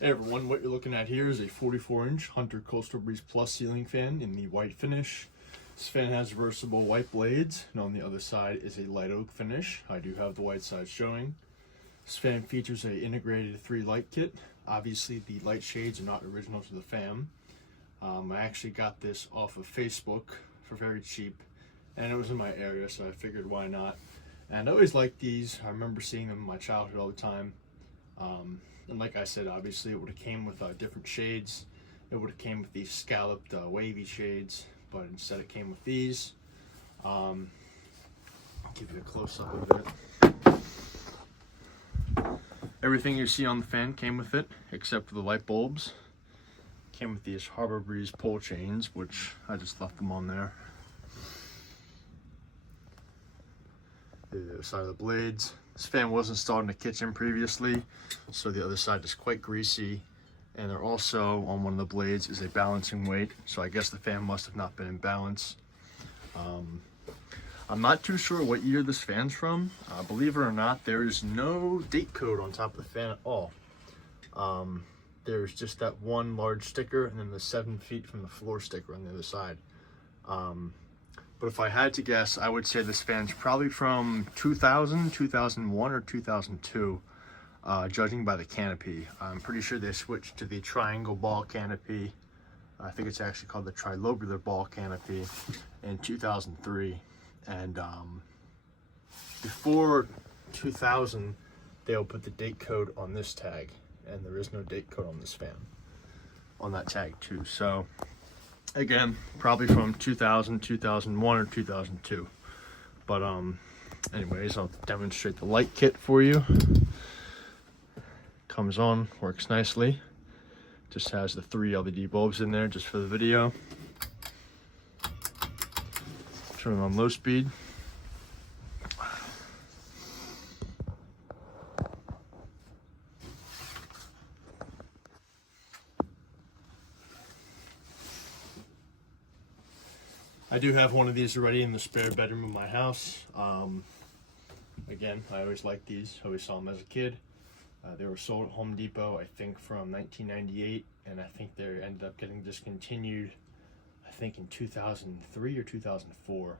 Hey everyone, what you're looking at here is a 44-inch Hunter Coastal Breeze Plus ceiling fan in the white finish. This fan has reversible white blades, and on the other side is a light oak finish. I do have the white side showing. This fan features a integrated 3 light kit. Obviously the light shades are not original to the fan. I actually got this off of Facebook for very cheap, and it was in my area, so I figured why not. And I always liked these. I remember seeing them in my childhood all the time. And like I said, obviously it would have came with different shades. It would have came with these scalloped wavy shades, but instead it came with these. I'll give you a close-up of it. Everything you see on the fan came with it, except for the light bulbs. Came with these Harbor Breeze pull chains, which I just left them on there. The other side of the blades. This fan was installed in the kitchen previously, so the other side is quite greasy. And there also, on one of the blades, is a balancing weight, so I guess the fan must have not been in balance. I'm not too sure what year this fan's from. Believe it or not, there is no date code on top of the fan at all. There's just that one large sticker and then the 7 feet from the floor sticker on the other side. But if I had to guess, I would say this fan's probably from 2000, 2001, or 2002, judging by the canopy. I'm pretty sure they switched to the triangle ball canopy. I think it's actually called the trilobular ball canopy in 2003. And before 2000, they'll put the date code on this tag, and there is no date code on this fan, on that tag too. So again, probably from 2000, 2001, or 2002. But anyways, I'll demonstrate the light kit for you. Comes on, works nicely. Just has the 3 LED bulbs in there just for the video. Turn it on low speed. I do have one of these already in the spare bedroom of my house. Again, I always liked these. I always saw them as a kid. They were sold at Home Depot, I think from 1998, and I think they ended up getting discontinued, I think in 2003 or 2004.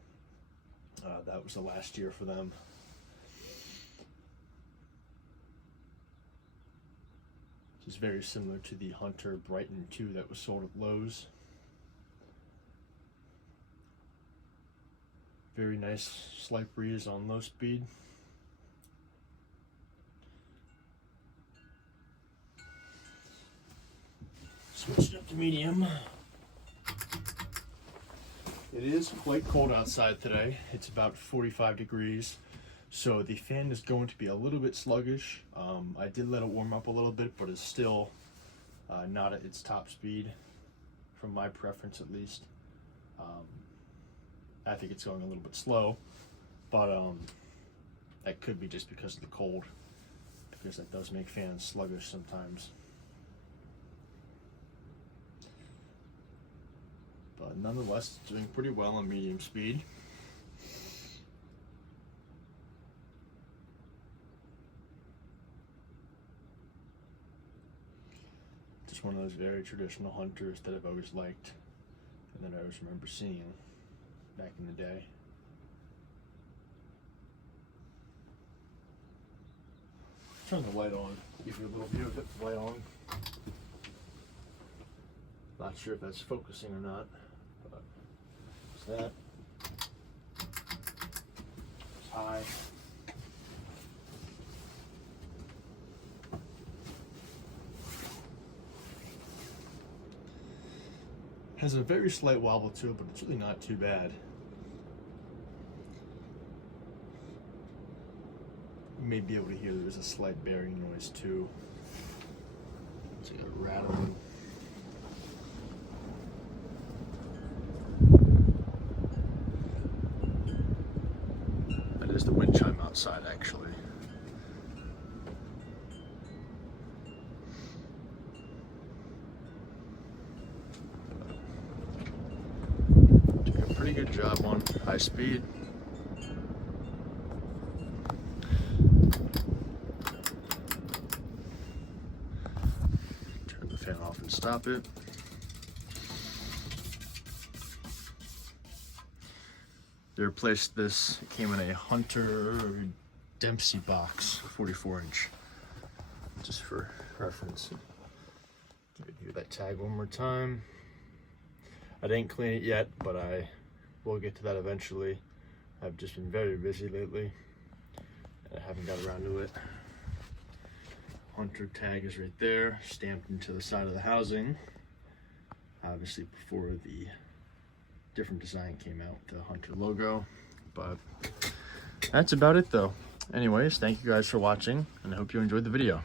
That was the last year for them. This is very similar to the Hunter Brighton 2 that was sold at Lowe's. Very nice slight breeze on low speed. Switch it up to medium. It is quite cold outside today. It's about 45 degrees, so the fan is going to be a little bit sluggish. I did let it warm up a little bit, but it's still not at its top speed, from my preference at least. I think it's going a little bit slow, but that could be just because of the cold, because that does make fans sluggish sometimes. But nonetheless, it's doing pretty well on medium speed. Just one of those very traditional Hunters that I've always liked, and that I always remember seeing back in the day. Turn the light on, give you a little view of it, light on. Not sure if that's focusing or not, but it's that. It's high. Has a very slight wobble to it, but it's really not too bad. You may be able to hear there's a slight bearing noise too. It's like a rattling. That is the wind chime outside, actually. Doing a pretty good job on high speed. fan off and stop it. They replaced this. It came in a Hunter Dempsey box, 44-inch, just for reference. Do that tag one more time. I didn't clean it yet, but I will get to that eventually. I've just been very busy lately. I haven't got around to it. Hunter tag is right there, stamped into the side of the housing. Obviously before the different design came out, the Hunter logo. But that's about it though. Anyways, thank you guys for watching, and I hope you enjoyed the video.